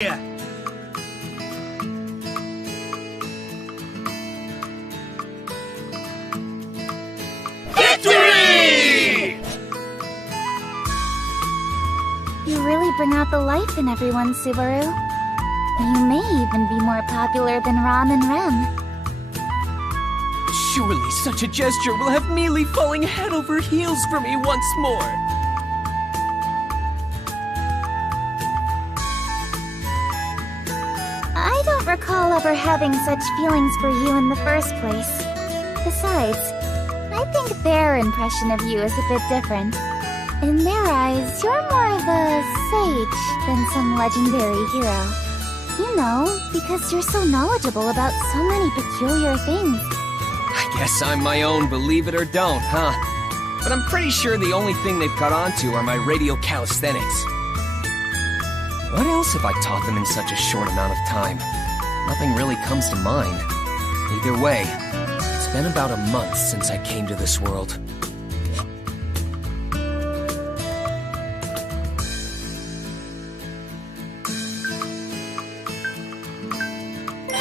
Yeah. Victory! You really bring out the life in everyone, Subaru. You may even be more popular than Rom and Rem. Surely such a gesture will have Mealy falling head over heels for me once more. I don't recall ever having such feelings for you in the first place. Besides, I think their impression of you is a bit different. In their eyes, you're more of a sage than some legendary hero. You know, because you're so knowledgeable about so many peculiar things. I guess I'm my own believe it or don't, huh? But I'm pretty sure the only thing they've caught on to are my radial calisthenics. What else have I taught them in such a short amount of time? Nothing really comes to mind. Either way, it's been about a month since I came to this world.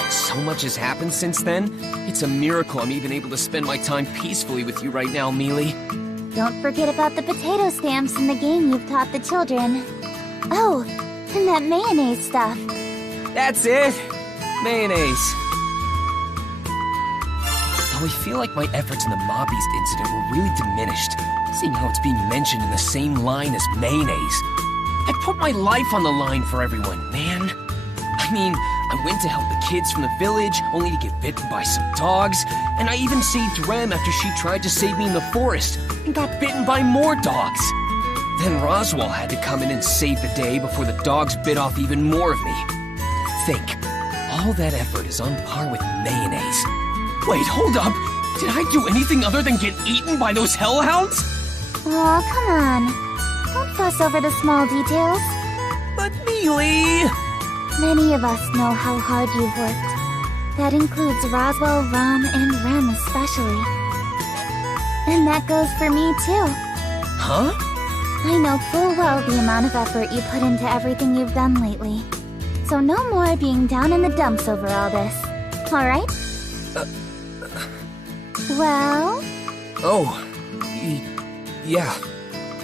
So much has happened since then. It's a miracle I'm even able to spend my time peacefully with you right now, Mealy. Don't forget about the potato stamps in the game you've taught the children. Oh, and that mayonnaise stuff. That's it! Mayonnaise. Though I feel like my efforts in the Mob Beast incident were really diminished, seeing how it's being mentioned in the same line as mayonnaise. I put my life on the line for everyone, man. I mean, I went to help the kids from the village, only to get bitten by some dogs, and I even saved Rem after she tried to save me in the forest, and got bitten by more dogs. Then Roswaal had to come in and save the day before the dogs bit off even more of me. Think, all that effort is on par with mayonnaise. Wait, hold up! Did I do anything other than get eaten by those hellhounds? Aw, come on. Don't fuss over the small details. But Mealy! Many of us know how hard you've worked. That includes Roswaal, Rom, and Rem especially. And that goes for me too. Huh? I know full well the amount of effort you put into everything you've done lately. So no more being down in the dumps over all this. Alright? Well? Oh, yeah.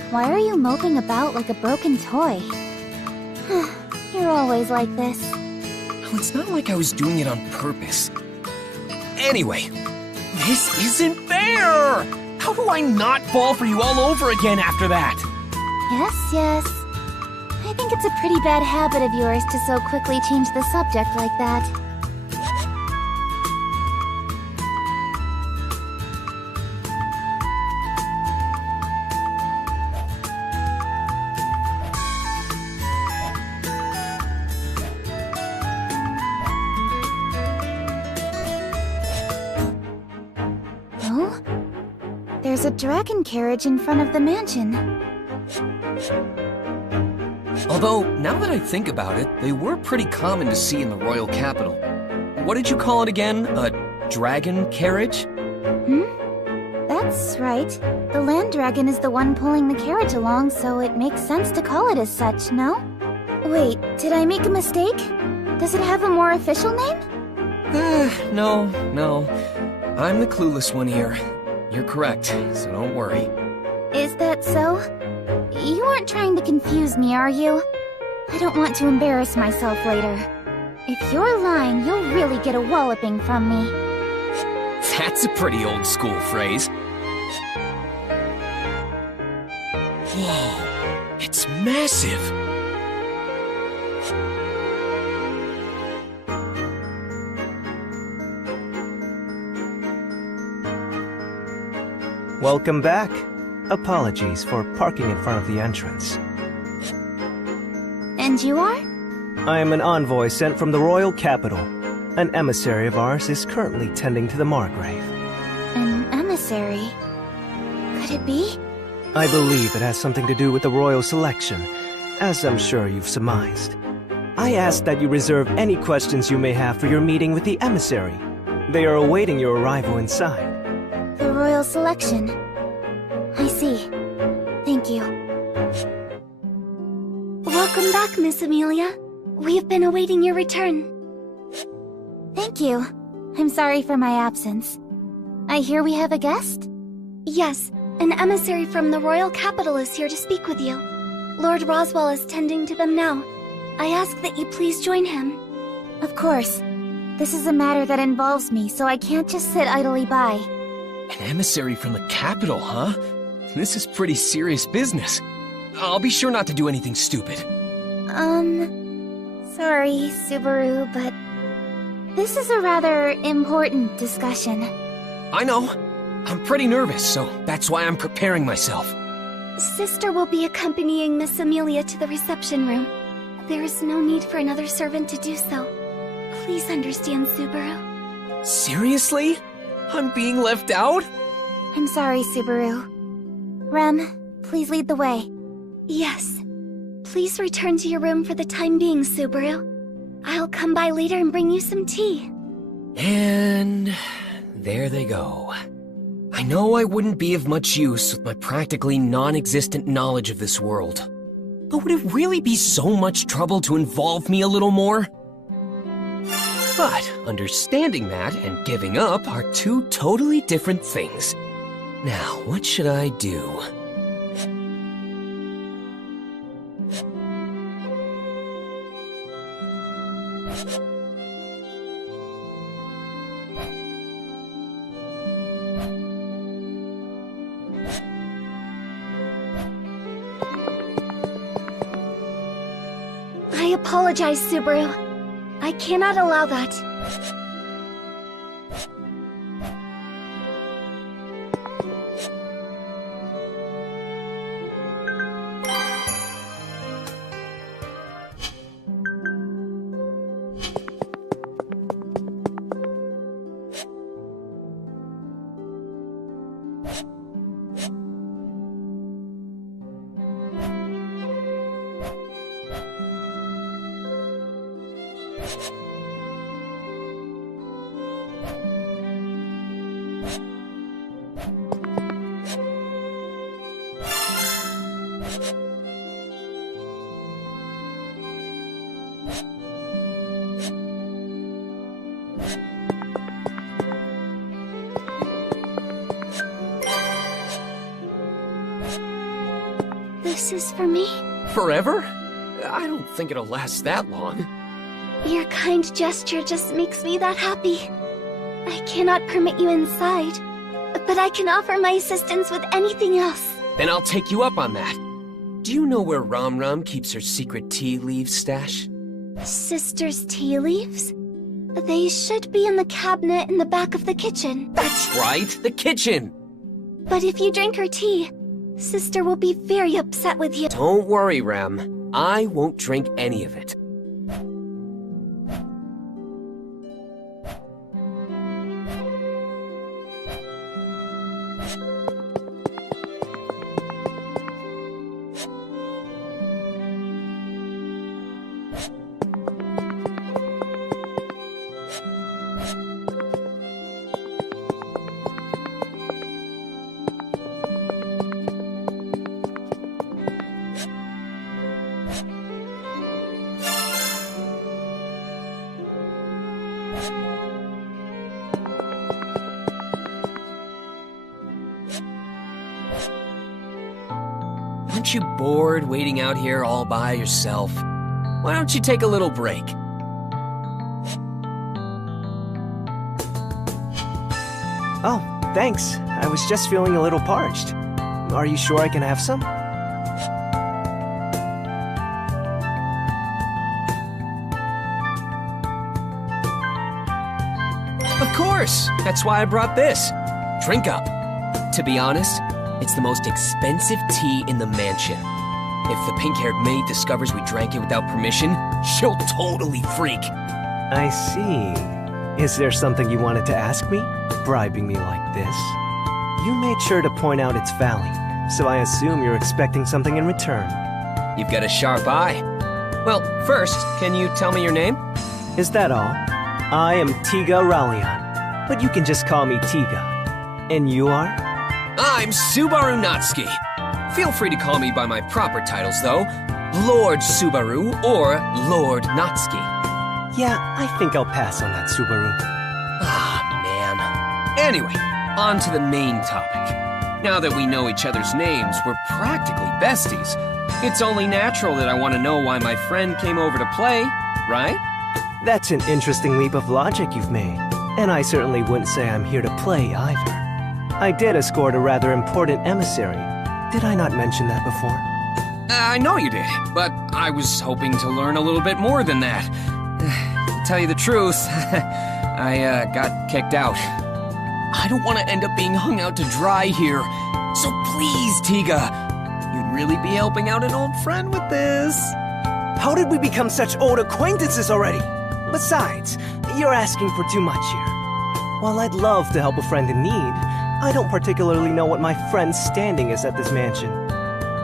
Why are you moping about like a broken toy? You're always like this. Well, it's not like I was doing it on purpose. Anyway, this isn't fair! How do I not fall for you all over again after that? Yes. I think it's a pretty bad habit of yours to so quickly change the subject like that. Oh? There's a dragon carriage in front of the mansion. Although, now that I think about it, they were pretty common to see in the royal capital. What did you call it again? A dragon carriage? That's right. The land dragon is the one pulling the carriage along, so it makes sense to call it as such, no? Wait, did I make a mistake? Does it have a more official name? No. I'm the clueless one here. You're correct, so don't worry. Is that so? You aren't trying to confuse me, are you? I don't want to embarrass myself later. If you're lying, you'll really get a walloping from me. That's a pretty old school phrase. Whoa, it's massive! Welcome back. Apologies for parking in front of the entrance. And you are? I am an envoy sent from the royal capital. An emissary of ours is currently tending to the Margrave. An emissary? Could it be? I believe it has something to do with the royal selection, as I'm sure you've surmised. I ask that you reserve any questions you may have for your meeting with the emissary. They are awaiting your arrival inside. The royal selection. I see. Thank you. Welcome back, Miss Amelia. We've been awaiting your return. Thank you. I'm sorry for my absence. I hear we have a guest? Yes, an emissary from the royal capital is here to speak with you. Lord Roswell is tending to them now. I ask that you please join him. Of course. This is a matter that involves me, so I can't just sit idly by. An emissary from the capital, huh? This is pretty serious business. I'll be sure not to do anything stupid. Sorry, Subaru, but this is a rather important discussion. I know. I'm pretty nervous, so that's why I'm preparing myself. Sister will be accompanying Miss Amelia to the reception room. There is no need for another servant to do so. Please understand, Subaru. Seriously? I'm being left out? I'm sorry, Subaru. Rem, please lead the way. Yes. Please return to your room for the time being, Subaru. I'll come by later and bring you some tea. And there they go. I know I wouldn't be of much use with my practically non-existent knowledge of this world. But would it really be so much trouble to involve me a little more? But understanding that and giving up are two totally different things. Now, what should I do? I apologize, Subaru. I cannot allow that. This is for me? Forever? I don't think it'll last that long. Your kind gesture just makes me that happy. I cannot permit you inside, but I can offer my assistance with anything else. Then I'll take you up on that. Do you know where Ram Ram keeps her secret tea leaves stash? Sister's tea leaves? They should be in the cabinet in the back of the kitchen. That's right, the kitchen! But if you drink her tea, Sister will be very upset with you. Don't worry, Ram. I won't drink any of it. Aren't you bored waiting out here all by yourself? Why don't you take a little break? Oh, thanks. I was just feeling a little parched. Are you sure I can have some? Of course! That's why I brought this. Drink up. To be honest, it's the most expensive tea in the mansion. If the pink-haired maid discovers we drank it without permission, she'll totally freak. I see. Is there something you wanted to ask me? Bribing me like this? You made sure to point out its value, so I assume you're expecting something in return. You've got a sharp eye. Well, first, can you tell me your name? Is that all? I am Tiga Rallion, but you can just call me Tiga. And you are? I'm Subaru Natsuki. Feel free to call me by my proper titles, though. Lord Subaru or Lord Natsuki? Yeah, I think I'll pass on that, Subaru. Ah, man. Anyway, on to the main topic. Now that we know each other's names, we're practically besties. It's only natural that I want to know why my friend came over to play, right? That's an interesting leap of logic you've made, and I certainly wouldn't say I'm here to play either. I did escort a rather important emissary. Did I not mention that before? I know you did, but I was hoping to learn a little bit more than that. To tell you the truth, I got kicked out. I don't want to end up being hung out to dry here. So please, Tiga, you'd really be helping out an old friend with this. How did we become such old acquaintances already? Besides, you're asking for too much here. While I'd love to help a friend in need, I don't particularly know what my friend's standing is at this mansion.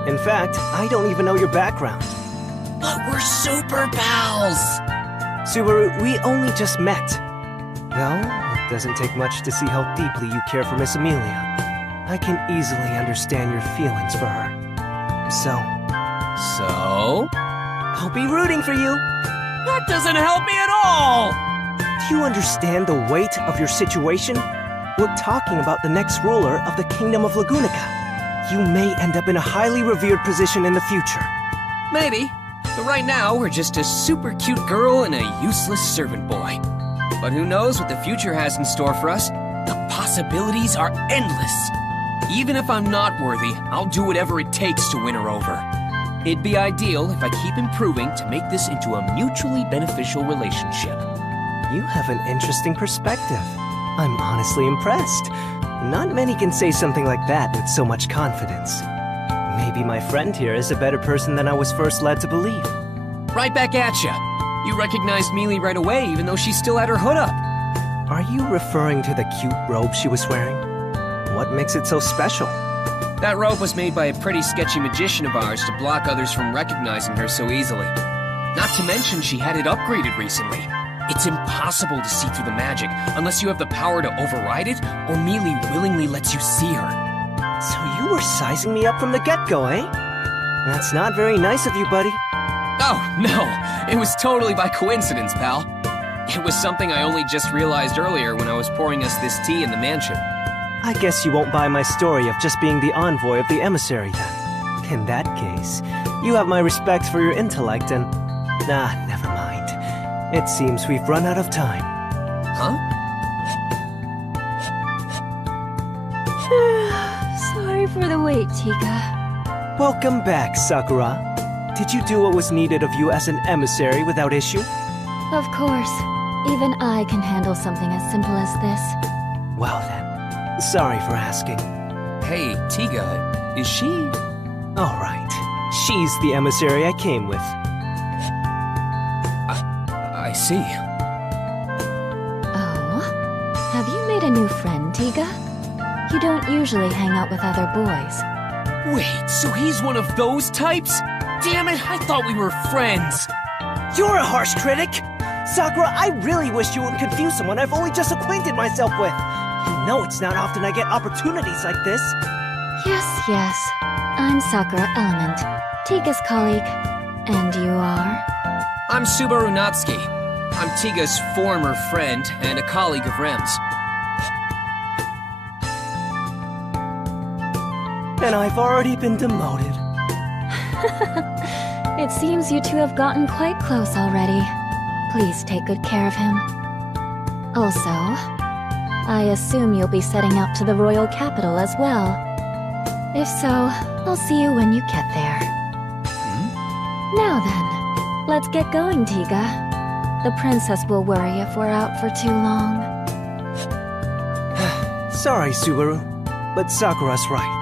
In fact, I don't even know your background. But we're super pals! Subaru, we only just met. Though, it doesn't take much to see how deeply you care for Miss Amelia. I can easily understand your feelings for her. So? I'll be rooting for you. That doesn't help me at all! Do you understand the weight of your situation? We're talking about the next ruler of the Kingdom of Lagunica. You may end up in a highly revered position in the future. Maybe. But right now, we're just a super cute girl and a useless servant boy. But who knows what the future has in store for us? The possibilities are endless. Even if I'm not worthy, I'll do whatever it takes to win her over. It'd be ideal if I keep improving to make this into a mutually beneficial relationship. You have an interesting perspective. I'm honestly impressed. Not many can say something like that with so much confidence. Maybe my friend here is a better person than I was first led to believe. Right back at ya. You recognized Mealy right away, even though she still had her hood up. Are you referring to the cute robe she was wearing? What makes it so special? That robe was made by a pretty sketchy magician of ours to block others from recognizing her so easily. Not to mention she had it upgraded recently. It's impossible to see through the magic unless you have the power to override it, or Mealy willingly lets you see her. So you were sizing me up from the get-go, eh? That's not very nice of you, buddy. Oh, no. It was totally by coincidence, pal. It was something I only just realized earlier when I was pouring us this tea in the mansion. I guess you won't buy my story of just being the envoy of the emissary, then. In that case, you have my respect for your intellect and... Nah, never mind. It seems we've run out of time. Huh? Sorry for the wait, Tiga. Welcome back, Sakura. Did you do what was needed of you as an emissary without issue? Of course. Even I can handle something as simple as this. Well then, sorry for asking. Hey, Tiga, is she... Alright, she's the emissary I came with. I see. Oh? Have you made a new friend, Tiga? You don't usually hang out with other boys. Wait, so he's one of those types? Damn it, I thought we were friends. You're a harsh critic! Sakura, I really wish you wouldn't confuse someone I've only just acquainted myself with. You know it's not often I get opportunities like this. Yes. I'm Sakura Element, Tiga's colleague. And you are? I'm Subaru Natsuki. I'm Tiga's former friend and a colleague of Rem's. And I've already been demoted. It seems you two have gotten quite close already. Please take good care of him. Also, I assume you'll be setting out to the royal capital as well. If so, I'll see you when you get there. Now then, let's get going, Tiga. The princess will worry if we're out for too long. Sorry, Subaru, but Sakura's right.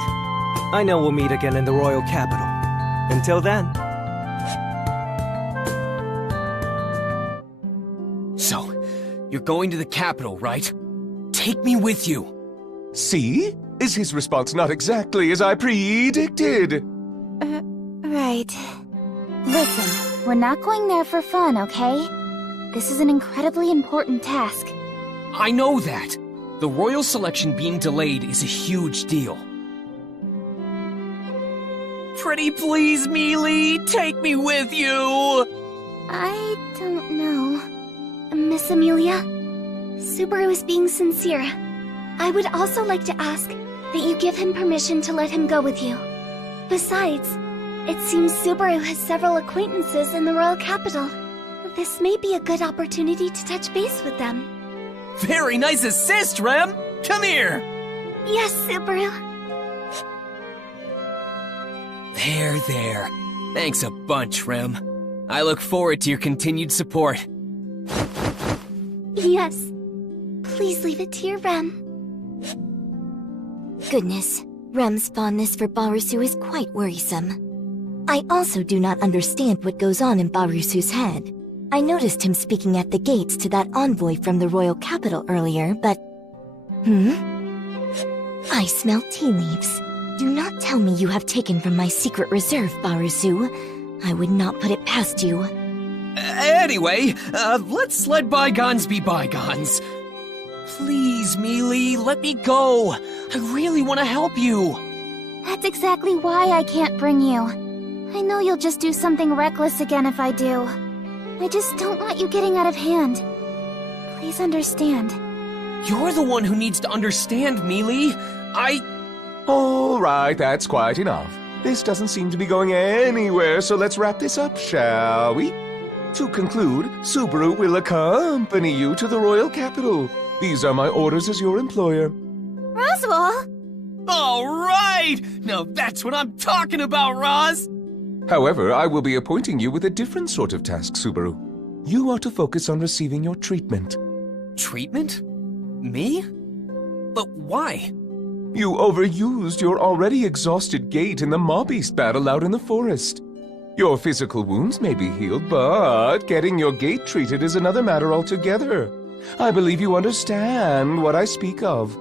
I know we'll meet again in the royal capital. Until then. So, you're going to the capital, right? Take me with you. See? Is his response not exactly as I predicted? Right. Listen, we're not going there for fun, okay? This is an incredibly important task. I know that. The royal selection being delayed is a huge deal. Pretty please, Mealy, take me with you! I don't know. Miss Amelia? Subaru is being sincere. I would also like to ask that you give him permission to let him go with you. Besides, it seems Subaru has several acquaintances in the royal capital. This may be a good opportunity to touch base with them. Very nice assist, Rem! Come here! Yes, Subaru. There. Thanks a bunch, Rem. I look forward to your continued support. Yes. Please leave it to your Rem. Goodness, Rem's fondness for Barusu is quite worrisome. I also do not understand what goes on in Barusu's head. I noticed him speaking at the gates to that envoy from the royal capital earlier, but... I smell tea leaves. Do not tell me you have taken from my secret reserve, Barusu. I would not put it past you. Anyway, let's let bygones be bygones. Please, Mealy, let me go. I really want to help you. That's exactly why I can't bring you. I know you'll just do something reckless again if I do. I just don't want you getting out of hand. Please understand. You're the one who needs to understand, Mealy. All right, that's quite enough. This doesn't seem to be going anywhere, so let's wrap this up, shall we? To conclude, Subaru will accompany you to the royal capital. These are my orders as your employer. Roswell! All right! Now that's what I'm talking about, Roz! However, I will be appointing you with a different sort of task, Subaru. You are to focus on receiving your treatment. Treatment? Me? But why? You overused your already exhausted gait in the mob-beast battle out in the forest. Your physical wounds may be healed, but getting your gait treated is another matter altogether. I believe you understand what I speak of.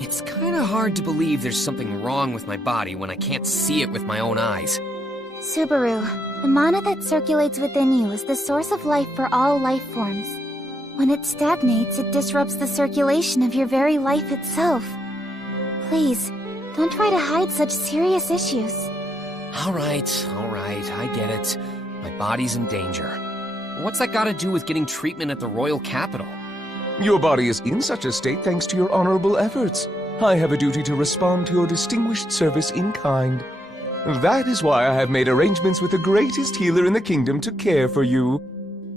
It's kinda hard to believe there's something wrong with my body when I can't see it with my own eyes. Subaru, the mana that circulates within you is the source of life for all life forms. When it stagnates, it disrupts the circulation of your very life itself. Please, don't try to hide such serious issues. All right, I get it. My body's in danger. What's that gotta do with getting treatment at the royal capital? Your body is in such a state thanks to your honorable efforts. I have a duty to respond to your distinguished service in kind. That is why I have made arrangements with the greatest healer in the kingdom to care for you.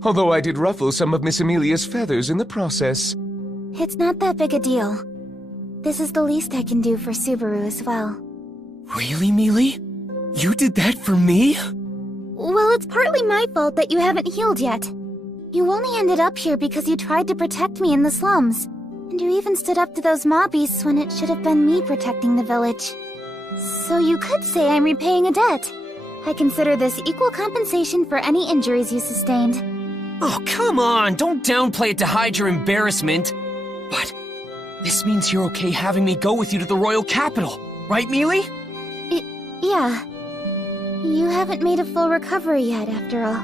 Although I did ruffle some of Miss Amelia's feathers in the process. It's not that big a deal. This is the least I can do for Subaru as well. Really, Mealy? You did that for me? Well, it's partly my fault that you haven't healed yet. You only ended up here because you tried to protect me in the slums. And you even stood up to those mobbies when it should have been me protecting the village. So you could say I'm repaying a debt. I consider this equal compensation for any injuries you sustained. Oh, come on! Don't downplay it to hide your embarrassment. But this means you're okay having me go with you to the royal capital, right, Mealy? Yeah. You haven't made a full recovery yet, after all.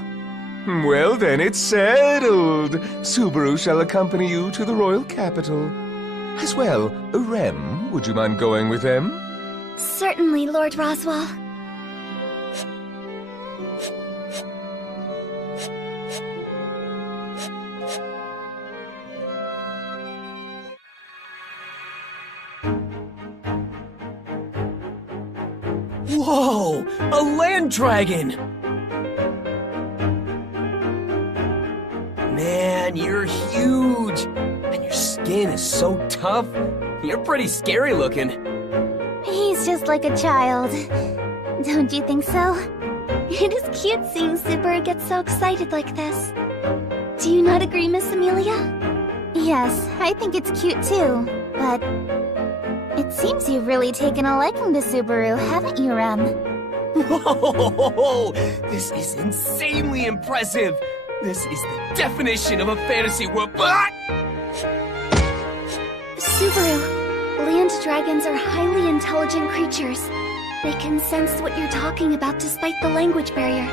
Well then, it's settled. Subaru shall accompany you to the royal capital. As well, Rem, would you mind going with them? Certainly, Lord Roswell. Whoa! A land dragon! Man, you're huge! And your skin is so tough. You're pretty scary looking. He's just like a child. Don't you think so? It is cute seeing Subaru get so excited like this. Do you not agree, Miss Amelia? Yes, I think it's cute too, but... It seems you've really taken a liking to Subaru, haven't you, Rem? Whoa! This is insanely impressive! This is the definition of a fantasy world. Subaru, land dragons are highly intelligent creatures. They can sense what you're talking about despite the language barrier.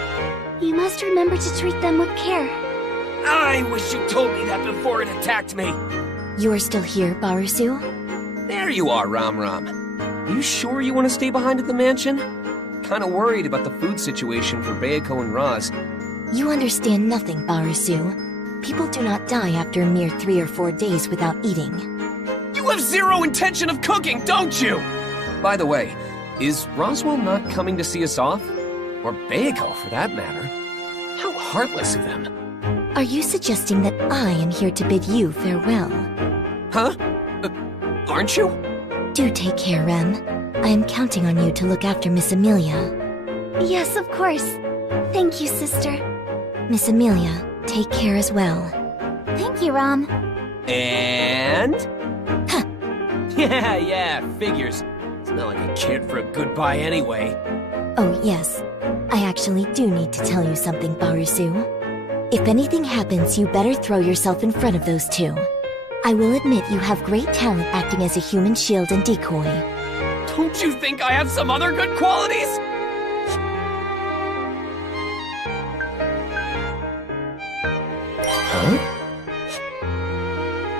You must remember to treat them with care. I wish you told me that before it attacked me. You're still here, Barusu? There you are, Ram Ram. You sure you want to stay behind at the mansion? kinda worried about the food situation for Bayako and Roz. You understand nothing, Barasu. People do not die after a mere 3 or 4 days without eating. You have zero intention of cooking, don't you? By the way, is Roswell not coming to see us off? Or Bayako, for that matter? How heartless of them. Are you suggesting that I am here to bid you farewell? Huh? Aren't you? Do take care, Rem. I am counting on you to look after Miss Amelia. Yes, of course. Thank you, sister. Miss Amelia, take care as well. Thank you, Rom. And? Yeah, figures. It's not like a kid for a goodbye anyway. Oh, yes. I actually do need to tell you something, Barasu. If anything happens, you better throw yourself in front of those two. I will admit you have great talent acting as a human shield and decoy. Don't you think I have some other good qualities? Huh?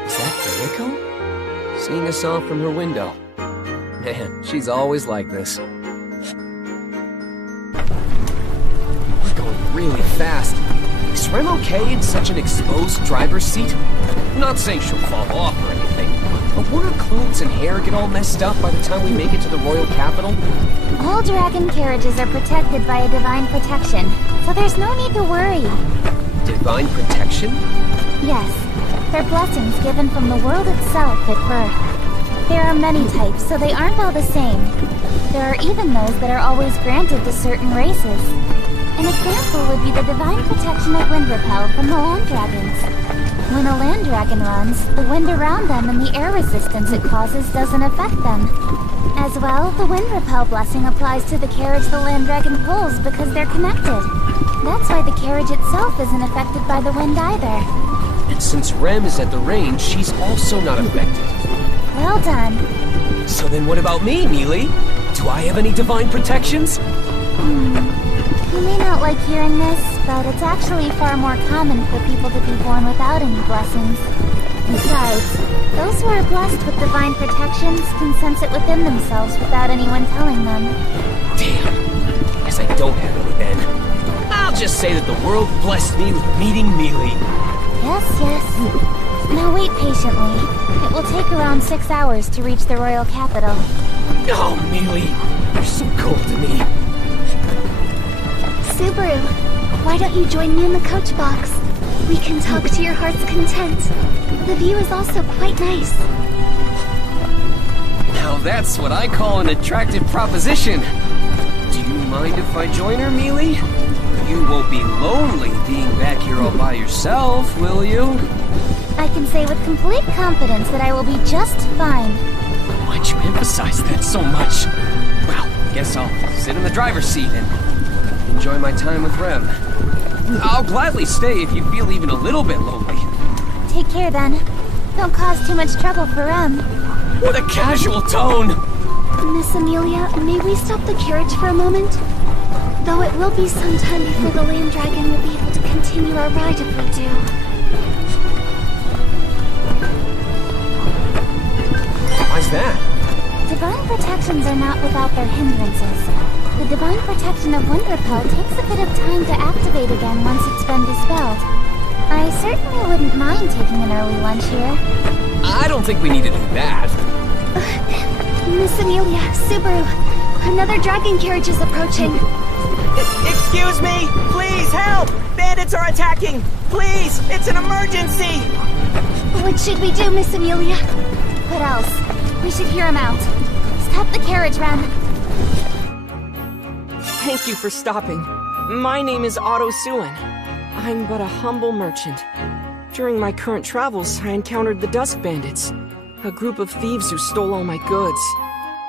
Is that Bayako? Seeing us off from her window. Man, she's always like this. We're going really fast. Is Rem okay in such an exposed driver's seat? I'm not saying she'll fall off or anything, but won't her clothes and hair get all messed up by the time we make it to the royal capital? All dragon carriages are protected by a divine protection, so there's no need to worry. Divine protection? Yes, they're blessings given from the world itself at birth. There are many types, so they aren't all the same. There are even those that are always granted to certain races. An example would be the divine protection of wind repel from the land dragons. When a land dragon runs, the wind around them and the air resistance it causes doesn't affect them. As well, the wind repel blessing applies to the carriage the land dragon pulls because they're connected. That's why the carriage itself isn't affected by the wind either. And since Rem is at the range, she's also not affected. Well done. So then what about me, Mealy? Do I have any divine protections? You may not like hearing this, but it's actually far more common for people to be born without any blessings. Besides, those who are blessed with divine protections can sense it within themselves without anyone telling them. Damn. Guess I don't have any then. I'll just say that the world blessed me with meeting Mealy. Yes. Now wait patiently. It will take around 6 hours to reach the royal capital. Oh, Mealy, you're so cold to me. Subaru, why don't you join me in the coach box? We can talk to your heart's content. The view is also quite nice. Now that's what I call an attractive proposition. Do you mind if I join her, Mealy? You won't be lonely being back here all by yourself, will you? I can say with complete confidence that I will be just fine. Why'd you emphasize that so much? Well, guess I'll sit in the driver's seat and enjoy my time with Rem. I'll gladly stay if you feel even a little bit lonely. Take care then. Don't cause too much trouble for Rem. What a casual tone! Miss Amelia, may we stop the carriage for a moment? Though it will be some time before the land dragon will be able to continue our ride if we do. Why's that? Divine protections are not without their hindrances. The divine protection of wind repel takes a bit of time to activate again once it's been dispelled. I certainly wouldn't mind taking an early lunch here. I don't think we need to do that. Miss Amelia, Subaru, another dragon carriage is approaching. Excuse me! Please, help! Bandits are attacking! Please, it's an emergency! What should we do, Miss Amelia? What else? We should hear him out. Stop the carriage, Rem. Thank you for stopping. My name is Otto Suin. I'm but a humble merchant. During my current travels, I encountered the Dusk Bandits, a group of thieves who stole all my goods.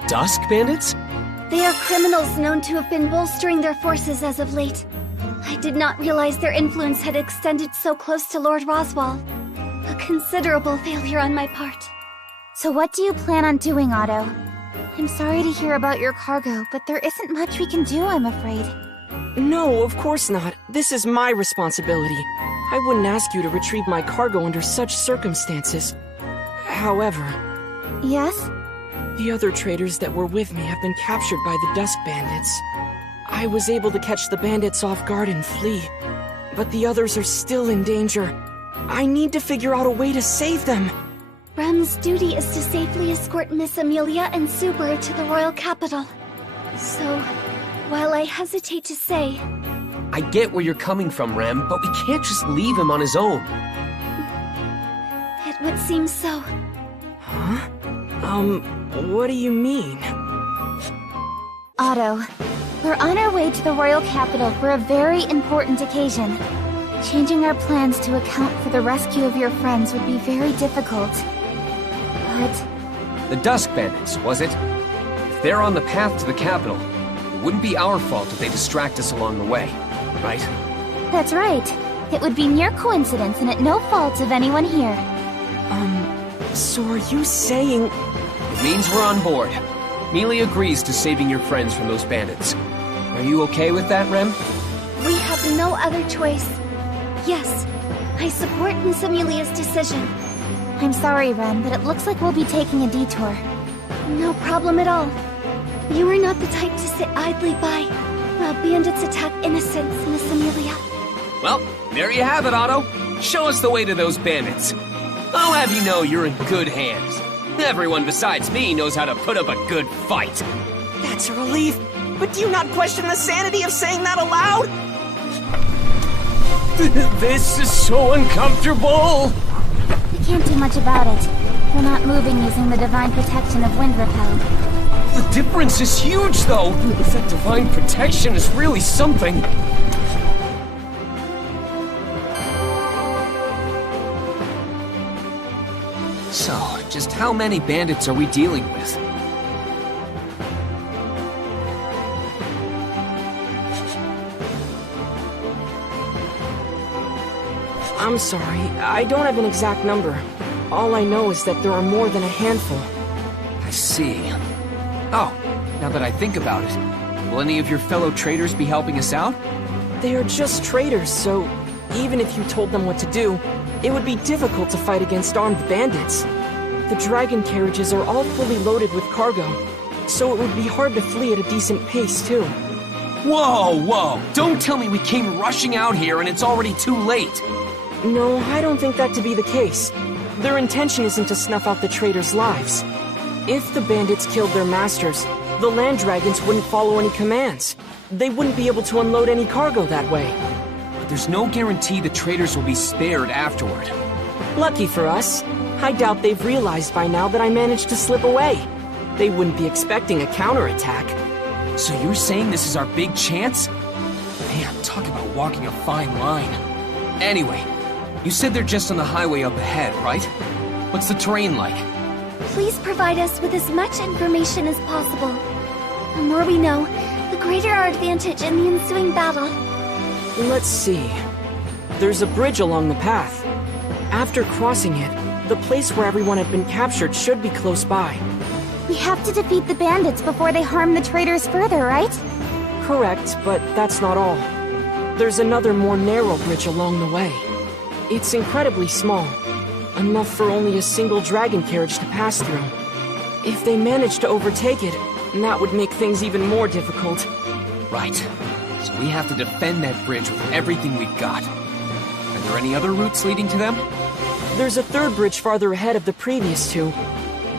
Dusk bandits? They are criminals known to have been bolstering their forces as of late. I did not realize their influence had extended so close to Lord Roswaal. A considerable failure on my part. So what do you plan on doing, Otto? I'm sorry to hear about your cargo, but there isn't much we can do, I'm afraid. No, of course not. This is my responsibility. I wouldn't ask you to retrieve my cargo under such circumstances. However... Yes? The other traders that were with me have been captured by the Dusk Bandits. I was able to catch the bandits off guard and flee. But the others are still in danger. I need to figure out a way to save them. Rem's duty is to safely escort Miss Amelia and Subaru to the royal capital. So, while I hesitate to say, I get where you're coming from, Rem, but we can't just leave him on his own. it would seem so. Huh? What do you mean? Otto, we're on our way to the royal capital for a very important occasion. Changing our plans to account for the rescue of your friends would be very difficult. But The Dusk Bandits, was it? If they're on the path to the capital, it wouldn't be our fault if they distract us along the way, right? that's right. It would be mere coincidence and at no fault of anyone here. So are you saying... It means we're on board. Mealy agrees to saving your friends from those bandits. Are you okay with that, Rem? We have no other choice. Yes, I support Miss Amelia's decision. I'm sorry, Rem, but it looks like we'll be taking a detour. No problem at all. You are not the type to sit idly by while bandits attack innocents, Miss Amelia. Well, there you have it, Otto. Show us the way to those bandits. I'll have you know you're in good hands. Everyone besides me knows how to put up a good fight. That's a relief. But do you not question the sanity of saying that aloud? This is so uncomfortable! We can't do much about it. We're not moving using the divine protection of wind repel. The difference is huge, though. That divine protection is really something. So, just how many bandits are we dealing with? I'm sorry, I don't have an exact number. All I know is that there are more than a handful. I see. Oh, now that I think about it, will any of your fellow traders be helping us out? They are just traders, so even if you told them what to do, it would be difficult to fight against armed bandits. The dragon carriages are all fully loaded with cargo, so it would be hard to flee at a decent pace, too. Whoa, whoa! Don't tell me we came rushing out here and it's already too late! No, I don't think that to be the case. Their intention isn't to snuff out the traders' lives. If the bandits killed their masters, the land dragons wouldn't follow any commands. They wouldn't be able to unload any cargo that way. But there's no guarantee the traders will be spared afterward. Lucky for us, I doubt they've realized by now that I managed to slip away. They wouldn't be expecting a counterattack. So you're saying this is our big chance? Man, talk about walking a fine line. Anyway, you said they're just on the highway up ahead, right? What's the terrain like? Please provide us with as much information as possible. The more we know, the greater our advantage in the ensuing battle. Let's see. There's a bridge along the path. After crossing it, the place where everyone had been captured should be close by. We have to defeat the bandits before they harm the traders further, right? Correct, but that's not all. There's another more narrow bridge along the way. It's incredibly small, enough for only a single dragon carriage to pass through. If they manage to overtake it, that would make things even more difficult. Right. So we have to defend that bridge with everything we've got. Are there any other routes leading to them? There's a third bridge farther ahead of the previous two,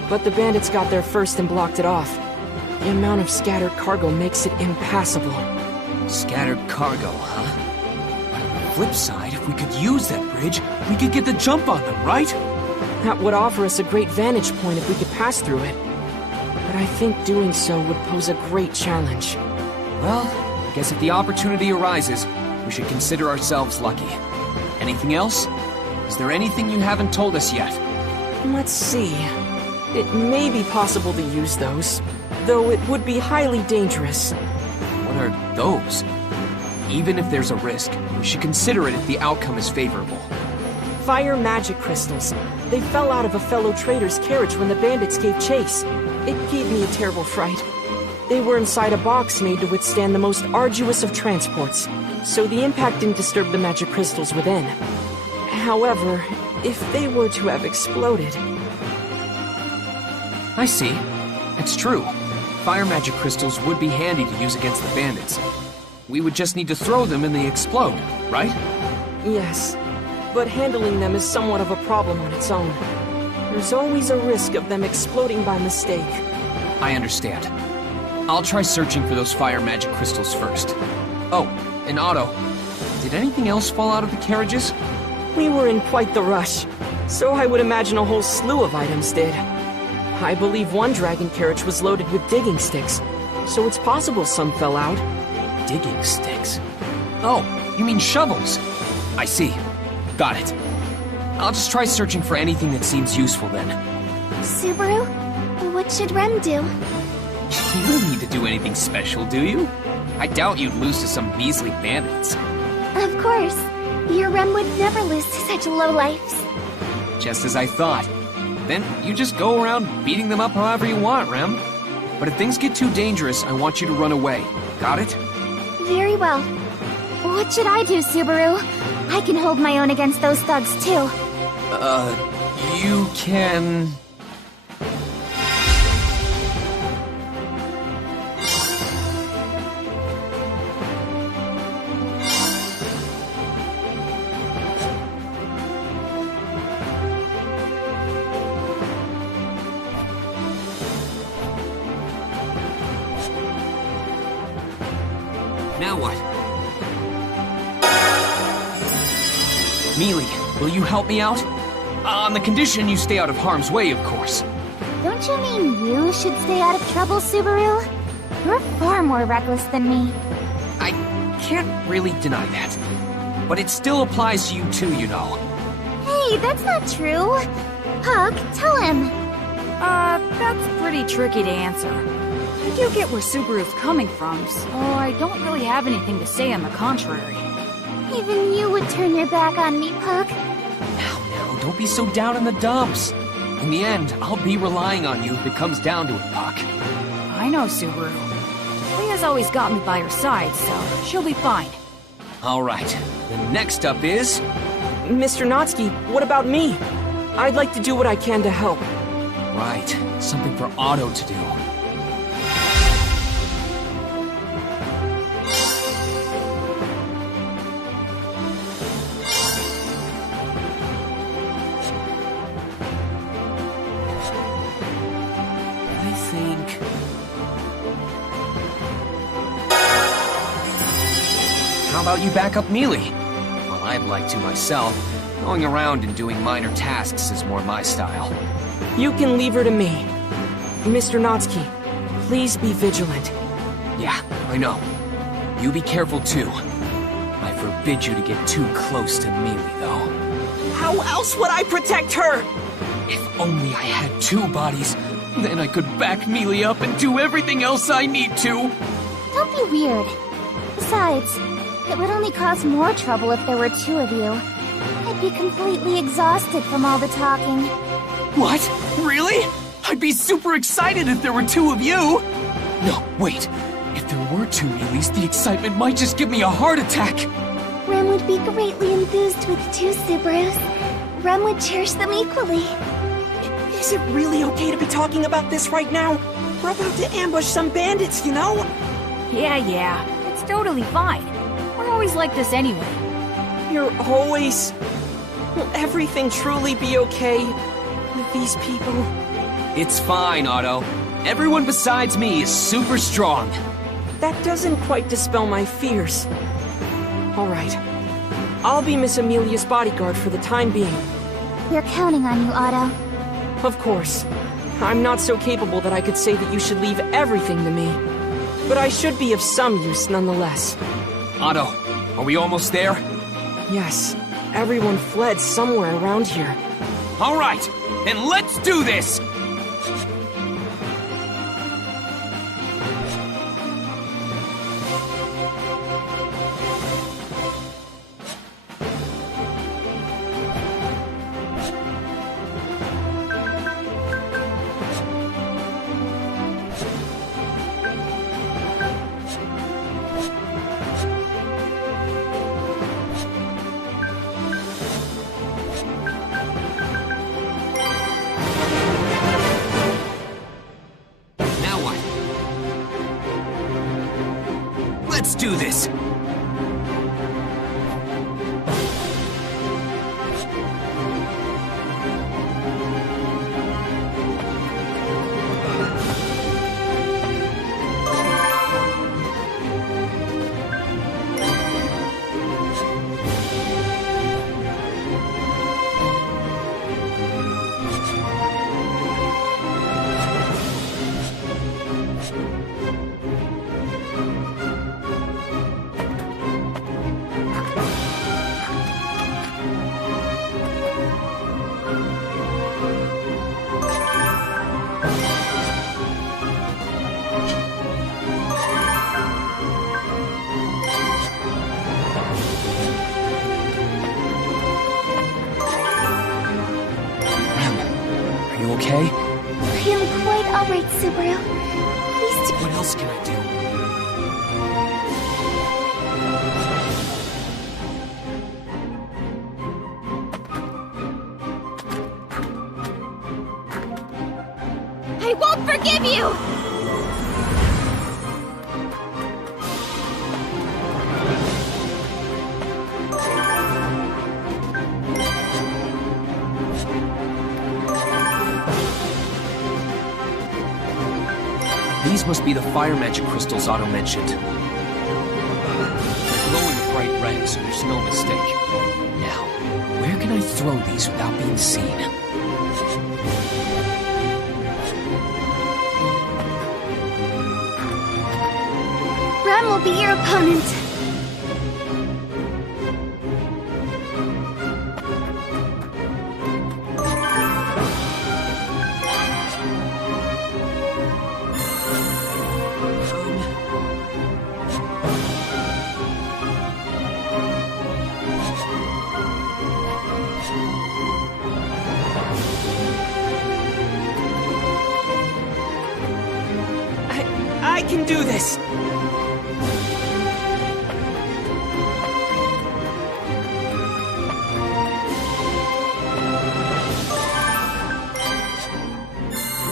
but the bandits got there first and blocked it off. The amount of scattered cargo makes it impassable. Scattered cargo, huh? But on the flip side, if we could use that bridge, we could get the jump on them, right? That would offer us a great vantage point if we could pass through it. But I think doing so would pose a great challenge. Well, I guess if the opportunity arises, we should consider ourselves lucky. Anything else? Is there anything you haven't told us yet? Let's see. It may be possible to use those, though it would be highly dangerous. What are those? Even if there's a risk, we should consider it if the outcome is favorable. Fire magic crystals. They fell out of a fellow trader's carriage when the bandits gave chase. It gave me a terrible fright. They were inside a box made to withstand the most arduous of transports, so the impact didn't disturb the magic crystals within. However, if they were to have exploded... I see. It's true. Fire magic crystals would be handy to use against the bandits. We would just need to throw them and they explode, right? Yes, but handling them is somewhat of a problem on its own. There's always a risk of them exploding by mistake. I understand. I'll try searching for those fire magic crystals first. Oh, and Otto, did anything else fall out of the carriages? We were in quite the rush, so I would imagine a whole slew of items did. I believe one dragon carriage was loaded with digging sticks, so it's possible some fell out. Digging sticks? Oh, you mean shovels? I see. Got it. I'll just try searching for anything that seems useful then. Subaru, what should Rem do? You don't need to do anything special, do you? I doubt you'd lose to some measly bandits. Of course. Your Rem would never lose to such lowlifes. Just as I thought. Then you just go around beating them up however you want, Rem. But if things get too dangerous, I want you to run away. Got it? Very well. What should I do, Subaru? I can hold my own against those thugs, too. You can... Now what? Mealy, will you help me out? On the condition you stay out of harm's way, of course. Don't you mean you should stay out of trouble, Subaru? You're far more reckless than me. I can't really deny that. But it still applies to you too, you know. Hey, that's not true. Puck, tell him. That's pretty tricky to answer. I do get where Subaru's coming from, so I don't really have anything to say on the contrary. Even you would turn your back on me, Puck. Now, don't be so down in the dumps. In the end, I'll be relying on you if it comes down to it, Puck. I know Subaru. Leah's always got me by her side, so she'll be fine. All right, then next up is... Mr. Natsuki, what about me? I'd like to do what I can to help. Right, something for Otto to do. How about you back up Mealy? Well, I'd like to myself. Going around and doing minor tasks is more my style. You can leave her to me. Mr. Natsuki, please be vigilant. Yeah, I know. You be careful too. I forbid you to get too close to Mealy, though. How else would I protect her? If only I had two bodies, then I could back Mealy up and do everything else I need to. Don't be weird. Besides, it would only cause more trouble if there were two of you. I'd be completely exhausted from all the talking. What? Really? I'd be super excited if there were two of you! No, wait. If there were two Mealys, the excitement might just give me a heart attack! Rem would be greatly enthused with two Subarus. Rem would cherish them equally. Is it really okay to be talking about this right now? We're about to ambush some bandits, you know? Yeah, it's totally fine. We're always like this anyway. You're always... Will everything truly be okay with these people? It's fine, Otto. Everyone besides me is super strong. That doesn't quite dispel my fears. Alright. I'll be Miss Amelia's bodyguard for the time being. We're counting on you, Otto. Of course. I'm not so capable that I could say that you should leave everything to me. But I should be of some use nonetheless. Otto, are we almost there? Yes. Everyone fled somewhere around here. All right, then let's do this! do this! Okay? I am quite alright, Subaru. Please do. What else can I do? I won't forgive you! These must be the fire magic crystals Otto mentioned. They're glowing a bright red, so there's no mistake. Now, where can I throw these without being seen? Rem will be your opponent. I can do this!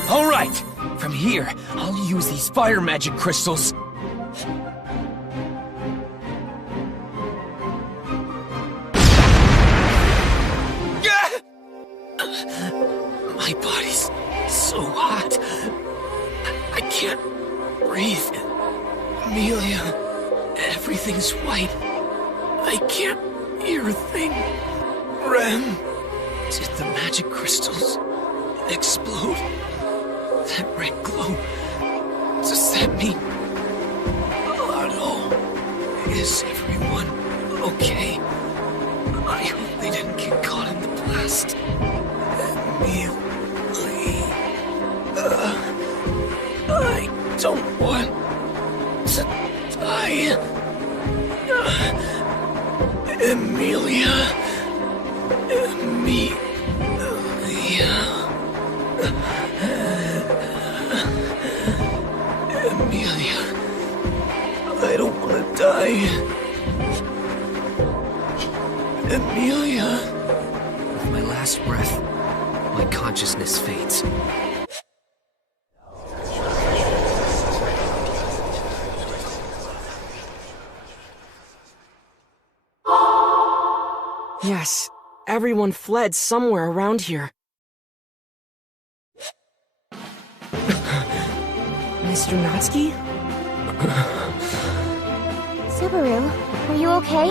All right! From here, I'll use these fire magic crystals. My body's so hot. I can't breathe. Amelia, everything's white. I can't hear a thing. Rem, did the magic crystals explode? That red glow, does that mean... Otto, is everyone okay? I hope they didn't get caught in the blast. Amelia... I don't want to die. Amelia... Amelia, I don't want to die. Amelia. With my last breath, my consciousness fades. Yes, everyone fled somewhere around here. Mr. Natsuki? Subaru, are you okay?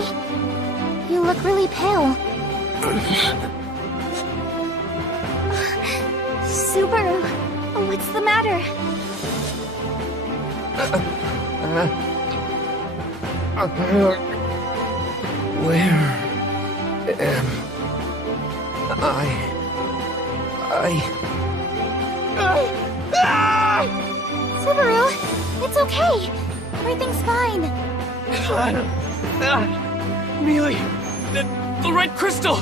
You look really pale. Subaru, what's the matter? Where am I? Subaru, it's okay. Everything's fine. Amelia, the red crystal!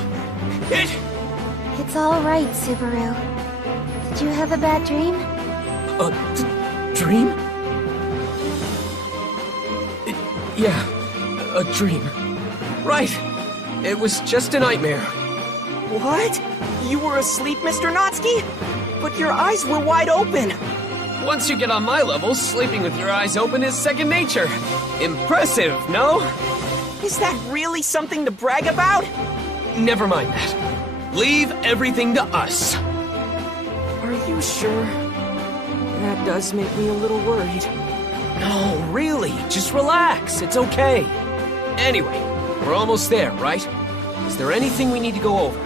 It's all right, Subaru. Did you have a bad dream? A dream? Yeah, a dream. Right. It was just a nightmare. What? You were asleep, Mr. Natsuki? But your eyes were wide open. Once you get on my level, sleeping with your eyes open is second nature. Impressive, no? Is that really something to brag about? Never mind that. Leave everything to us. Are you sure? That does make me a little worried. No, really, just relax. It's okay. Anyway, we're almost there, right? Is there anything we need to go over?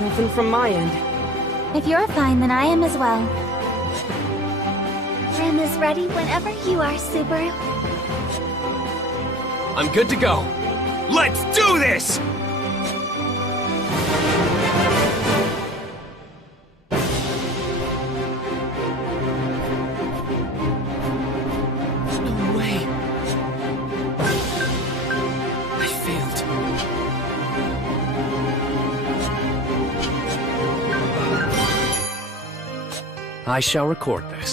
Nothing from my end. If you're fine, then I am as well. Rem is ready whenever you are, Subaru. I'm good to go. Let's do this! No way. I failed. I shall record this.